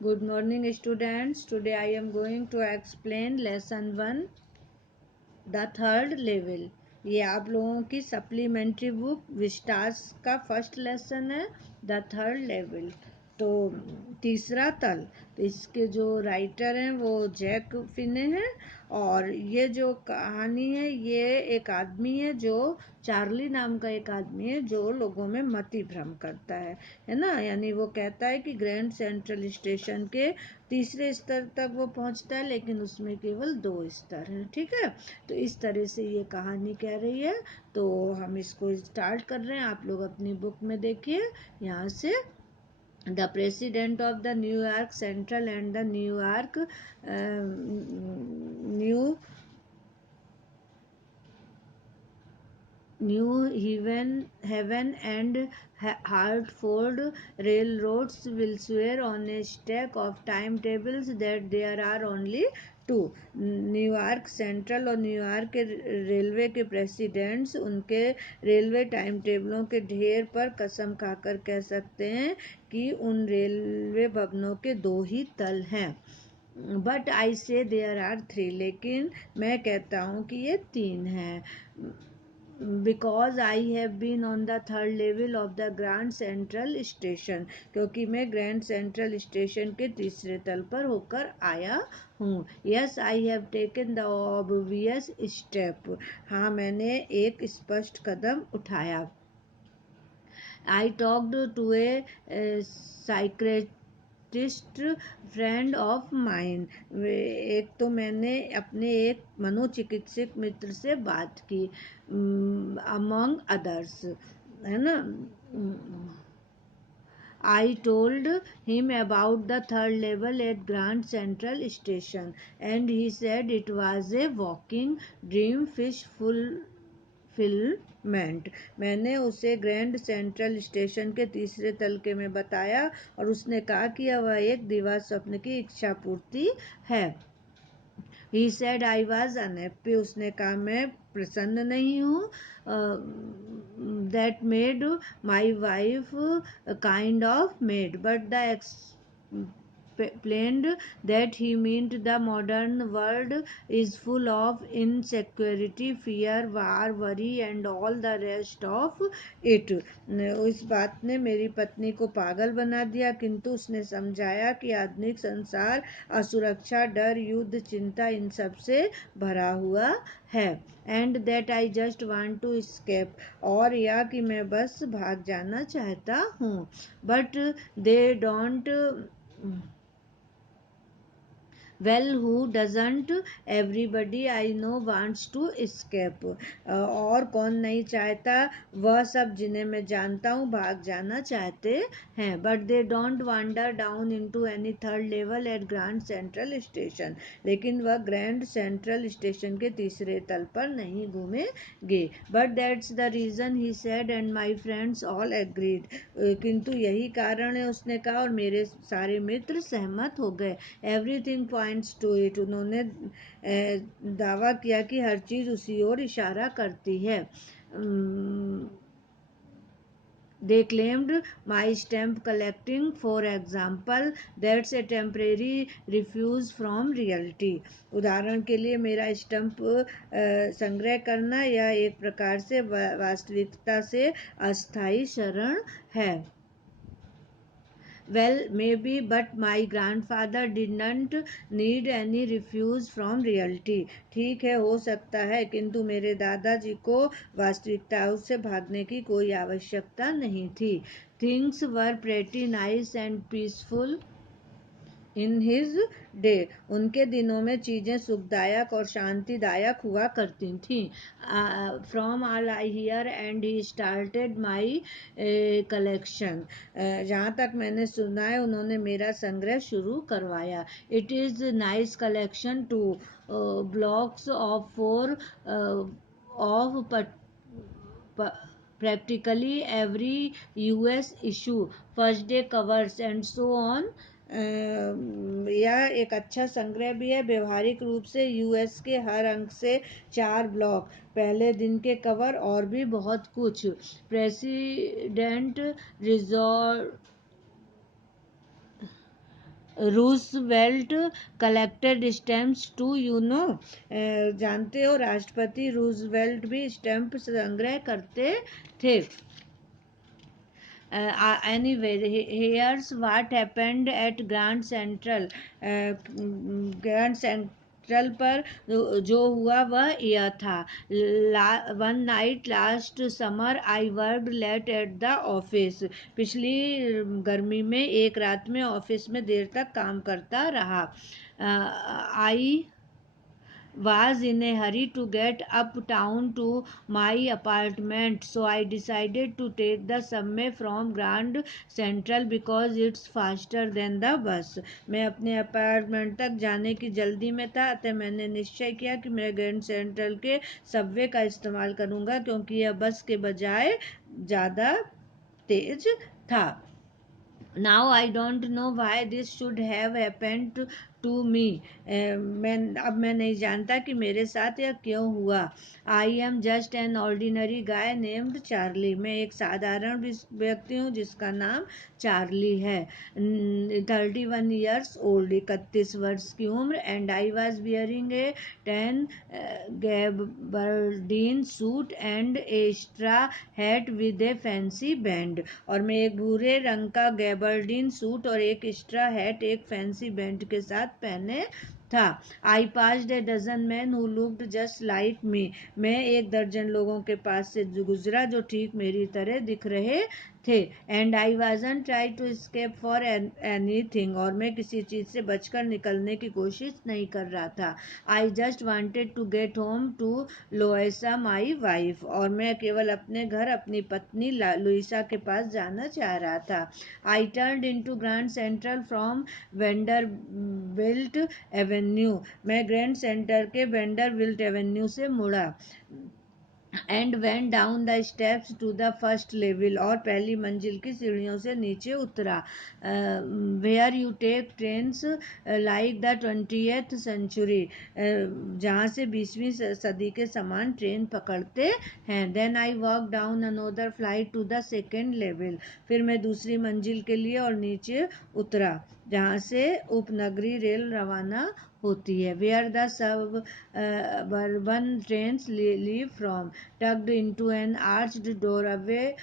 Good morning, students. Today I am going to explain lesson 1, the third level. ये आप लोगों की supplementary book Vistas का first lesson है, द थर्ड लेवल। तो तीसरा तल, तो इसके जो राइटर हैं वो जैक फिने हैं। और ये जो कहानी है ये एक आदमी है जो चार्ली नाम का एक आदमी है जो लोगों में मति भ्रम करता है ना। यानी वो कहता है कि ग्रैंड सेंट्रल स्टेशन के तीसरे स्तर तक वो पहुंचता है, लेकिन उसमें केवल 2 स्तर हैं। ठीक है, तो इस तरह से ये कहानी कह रही है। तो हम इसको स्टार्ट कर रहे हैं। आप लोग अपनी बुक में देखिए यहाँ से। The president of the New York central and the New York new Heaven and Hartford railroads will swear on a stack of timetables that there are only two. New York central और न्यूयॉर्क के रेलवे के presidents उनके railway time टेबलों के ढेर पर कसम खाकर कह सकते हैं कि उन रेलवे भवनों के 2 ही तल हैं। बट आई से देयर आर 3, लेकिन मैं कहता हूँ कि ये 3 हैं। Because I have been on the third level of the Grand Central station, क्योंकि मैं ग्रैंड सेंट्रल स्टेशन के तीसरे तल पर होकर आया हूँ। Yes I have taken the obvious step, हाँ मैंने एक स्पष्ट कदम उठाया। I talked to a psychiatrist friend of mine, एक तो मैंने अपने एक मनोचिकित्सक मित्र से बात की, अमंग अदर्स, है ना। I told him about the third level at Grand Central Station, and he said it was a walking dream fish fulfillment. मैंने उसे ग्रैंड सेंट्रल स्टेशन के तीसरे तलके में बताया और उसने कहा कि वह एक दिवा स्वप्न की इच्छा पूर्ति है। He said I was unhappy, उसने कहा मैं प्रसन्न नहीं हूँ। That made my wife kind of mad, but the explained that he meant the modern world is full of insecurity, fear, war, worry and all the rest of it. इस बात ने मेरी पत्नी को पागल बना दिया, किंतु उसने समझाया कि आधुनिक संसार असुरक्षा, डर, युद्ध, चिंता इन सब से भरा हुआ है। And that I just want to escape, और या कि मैं बस भाग जाना चाहता हूँ। But they don't, well who doesn't, everybody I know wants to escape, और कौन नहीं चाहता, वह सब जिन्हें मैं जानता हूँ भाग जाना चाहते हैं। But they don't wander down into any third level at Grand Central station, लेकिन वह ग्रैंड सेंट्रल स्टेशन के तीसरे तल पर नहीं घूमेंगे। But that's the reason he said and my friends all agreed, किंतु यही कारण है उसने कहा और मेरे सारे मित्र सहमत हो गए। एवरीथिंग पॉइंट्स टू इट, उन्होंने दावा किया कि हर चीज उसी ओर इशारा करती है। They claimed my stamp collecting, for example, that's a temporary refuge from reality. उदाहरण के लिए मेरा स्टम्प संग्रह करना यह एक प्रकार से वास्तविकता से अस्थायी शरण है। Well, maybe, but my grandfather didn't need any refuge from reality. ठीक है, हो सकता है, किंतु मेरे दादाजी को वास्तविकता से भागने की कोई आवश्यकता नहीं थी। Things were pretty nice and peaceful in his day, उनके दिनों में चीजें सुखदायक और शांतिदायक हुआ करती थी। From all I hear and he started my collection, जहाँ तक मैंने सुना है उन्होंने मेरा संग्रह शुरू करवाया। It is nice collection too, blocks of 4 of practically every US issue, first day covers and so on। यह एक अच्छा संग्रह भी है। व्यवहारिक रूप से यूएस के हर अंक से 4 ब्लॉक, पहले दिन के कवर और भी बहुत कुछ। President Roosevelt collected stamps too, you know, जानते हो राष्ट्रपति रूजवेल्ट भी स्टैम्प संग्रह करते थे. Anyway, here's what happened at Grand Central. Grand Central पर जो हुआ वह यह था. One night last summer I worked late at the office. पिछली गर्मी में एक रात में ऑफिस में देर तक काम करता रहा. आई was in a hurry to get uptown to my apartment, so I decided to take the subway from Grand Central because it's faster than the bus. मैं अपने अपार्टमेंट तक जाने की जल्दी में था, अतः मैंने निश्चय किया कि मैं ग्रैंड सेंट्रल के सबवे का इस्तेमाल करूंगा क्योंकि यह बस के बजाय ज़्यादा तेज था. Now I don't know why this should have happened to me. अब मैं नहीं जानता कि मेरे साथ यह क्यों हुआ. I am just an ordinary guy named Charlie. मैं एक साधारण व्यक्ति हूँ जिसका नाम चार्ली है. 31 years old, 31 वर्ष की उम्र. And I was wearing a tan gabardine suit and a straw hat with a fancy band. और मैं एक भूरे रंग का गैबर्डीन सूट और एक एक्स्ट्रा हैट एक फैंसी बैंड के साथ पहने था. I passed a dozen man who looked just like me. मैं एक दर्जन लोगों के पास से गुजरा जो ठीक मेरी तरह दिख रहे थे. And I wasn't try to escape for anything. और मैं किसी चीज़ से बचकर निकलने की कोशिश नहीं कर रहा था. I just wanted to get home to Louisa my wife. और मैं केवल अपने घर अपनी पत्नी लुइसा के पास जाना चाह रहा था. I turned into Grand Central from Vanderbilt Avenue. मैं ग्रैंड सेंटर के वेंडरबिल्ट एवेन्यू से मुड़ा. And went down the steps to the first level. और पहली मंजिल की सीढ़ियों से नीचे उतरा. Where you take trains like the 20th century. जहाँ से 20वीं सदी के समान ट्रेन पकड़ते हैं. Then I walk down another flight to the second level. फिर मैं दूसरी मंजिल के लिए और नीचे उतरा जहाँ से उपनगरीय रेल रवाना होती है. Where the suburban trains leave from. tucked into an arched doorway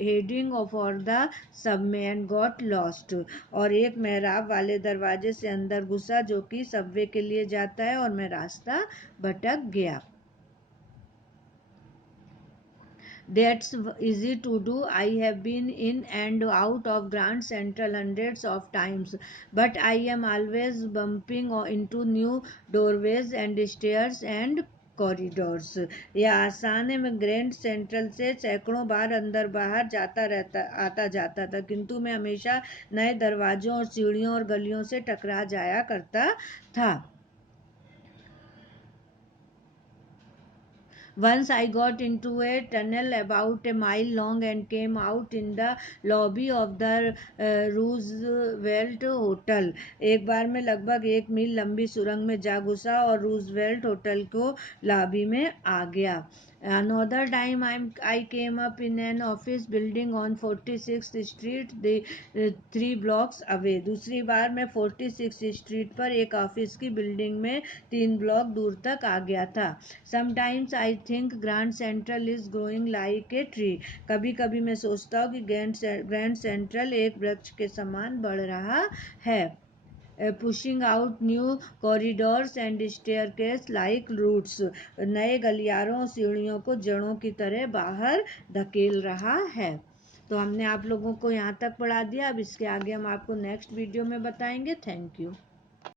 heading for the subway and got lost. और एक मेहराब वाले दरवाजे से अंदर घुसा जो कि सबवे के लिए जाता है और मैं रास्ता भटक गया. That's easy to do. I have been in and out of Grand Central hundreds of times, but I am always bumping into new doorways and stairs and corridors. यह आसान है. मैं ग्रैंड सेंट्रल से सैकड़ों बार अंदर बाहर आता जाता था, किंतु मैं हमेशा नए दरवाजों और सीढ़ियों और गलियों से टकरा जाया करता था. Once I got into a tunnel about a mile long and came out in the lobby of the Roosevelt hotel. एक बार मैं लगभग 1 मील लंबी सुरंग में जा घुसा और रूजवेल्ट होटल को लॉबी में आ गया. Another time I came up in an office building on 46th Street, the 3 blocks away. दूसरी बार मैं 46th स्ट्रीट पर एक ऑफिस की बिल्डिंग में 3 ब्लॉक दूर तक आ गया था. Sometimes I think Grand Central is growing like a tree. कभी कभी मैं सोचता हूँ कि ग्रैंड सेंट्रल एक वृक्ष के समान बढ़ रहा है. Pushing out new corridors and staircase like roots. नए गलियारों सीढ़ियों को जड़ों की तरह बाहर धकेल रहा है. तो हमने आप लोगों को यहाँ तक पढ़ा दिया. अब इसके आगे हम आपको नेक्स्ट वीडियो में बताएंगे. Thank you.